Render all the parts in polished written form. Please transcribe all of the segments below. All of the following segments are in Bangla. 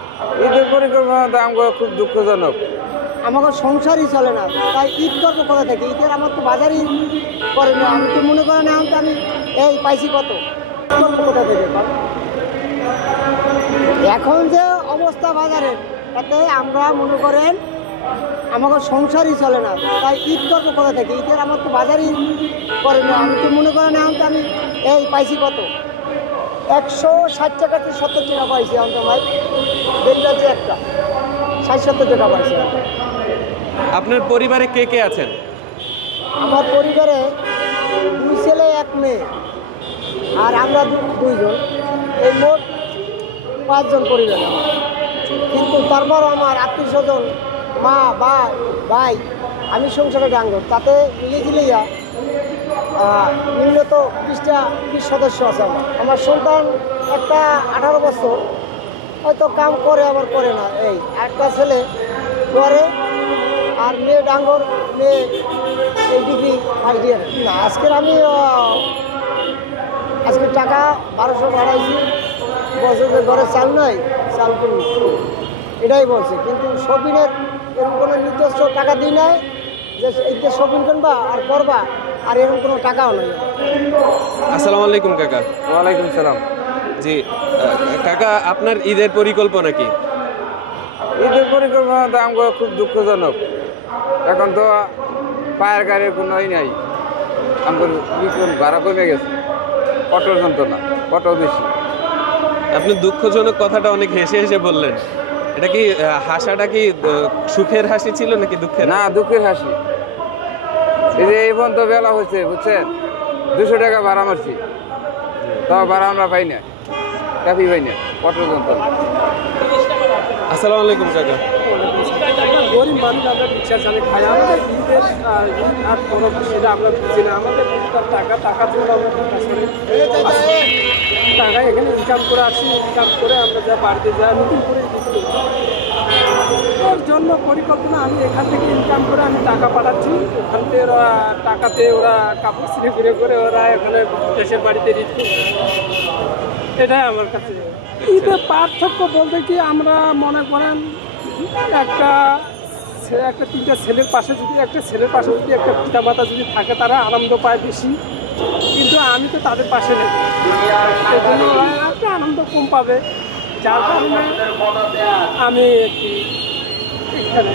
ঈদের পরিকল্পনাটা আমার খুব দুঃখজনক। আমাকে সংসারই চলে না, তাই ঈদ করবো কোথা থেকে? ঈদের আমার তো বাজারই করে না। আমি তো মনে করেন এখন তো আমি এই পাইছি কত, করবো কোথা থেকে? এখন যে অবস্থা বাজারের, তাতে আমরা মনে করেন আমাকে সংসারই চলে না, তাই ঈদ করবো কোথা থেকে? ঈদের আমার তো বাজারই করে না। আমি তো মনে করেন এখন তো আমি এই পাইছি কত, 160 টাকা থেকে 70 টাকা পাইছি এখন তো ভাই। বেলগাছি একটা 60-70 টাকা পাইছি। আপনার পরিবারে কে কে আছেন? আমার পরিবারে 2 ছেলে 1 মেয়ে, আর আমরা দুইজন, এই মোট 5 জন পরিবার আমার। কিন্তু তারপরও আমার আত্মীয় স্বজন, মা ভাই, আমি সংসারে ডাঙ্গর, তাতে মিলিয়ে নিম্নত 20 সদস্য আছে আমার সন্তান একটা 18 বছর, হয়তো কাম করে আবার করে না, এই একটা ছেলে করে, আর মেয়ে ডাঙ্গর, মেয়ে এই ডিগ্রি ফার্স্ট ইয়ার। না আজকে টাকা 1200 বাড়াইছি, বছরের ঘরে চাল নাই, চাল কিনি, এটাই বলছে। কিন্তু শপিংয়ের এরকম কোনো নির্দিষ্ট টাকা দিই নাই যে এইটা শপিং কিনবা আর করবা, আর এরকম কোনো টাকাও নাই। আসসালামু আলাইকুম কাকা। ওয়ালাইকুম সালাম। জি কাকা, আপনার ঈদের পরিকল্পনা কি? ঈদের পরিকল্পনাটা আমার খুব দুঃখজনক। এখন তো পায়ের গাড়ির কোনো নাই, আমার ভাড়া কমে গেছে, অটোর যন্ত্রণা, অটো বেশি। আপনি দুঃখজনক কথাটা অনেক হেসে হেসে বললেন। এটা কি হাসাটা কি সুখের হাসি ছিল নাকি দুঃখের? না, দুঃখের হাসি। এই যে এই পর্যন্ত বেলা হয়েছে বুঝছেন, 200 টাকা ভাড়া মারছি, তাও ভাড়া আমরা পাই না, কাফি পাই না, অটোর যন্ত্রণা। আসসালামু আলাইকুম কাকা। গরিব মানুষ, আমরা রিক্সা চালে খাই, আমাদের ঈদের ঈদ আর পরব সেটা আমরা বুঝি না। আমাদের টাকা জন্য আমরা টাকা এখানে ইনকাম করে আসি, ইনকাম করে আমরা যা বাড়িতে যাই নতুন করে ওর জন্য পরিকল্পনা, আমি এখান থেকে ইনকাম করে আমি টাকা পাঠাচ্ছি, ওখান থেকে ওরা টাকাতে ওরা কাপড় ছিঁড়ে ফিরে করে ওরা এখানে দেশের বাড়িতে ঈদ করছে। এটাই আমার কাছে ঈদের পার্থক্য বলতে কি, আমরা মনে করেন একটা 3টা ছেলের পাশে যদি একটা পিতা মাতা যদি থাকে, তারা আনন্দ পায় বেশি, কিন্তু আমি তো তাদের পাশে নেই, সেজন্য ওরা একটা আনন্দ কম পাবে, যার কারণে আমি এখানে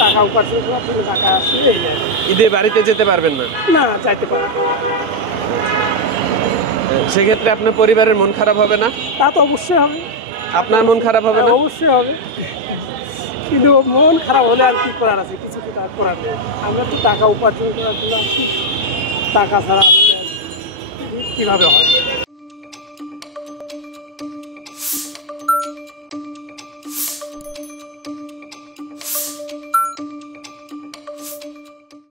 টাকা উপার্জন করার জন্য টাকা আসি। ঈদে বাড়িতে যেতে পারবেন না? না, যাইতে পারবো। সেক্ষেত্রে আপনার পরিবারের মন খারাপ হবে না? তা তো অবশ্যই হবে। আপনার মন খারাপ হবে না? অবশ্যই হবে, কিন্তু মন খারাপ হলে আর কি করার আছে? কিছু তো তার করার নেই। আমরা তো টাকা উপার্জন করার জন্য আসি, টাকা ছাড়া আমাদের কীভাবে হয়?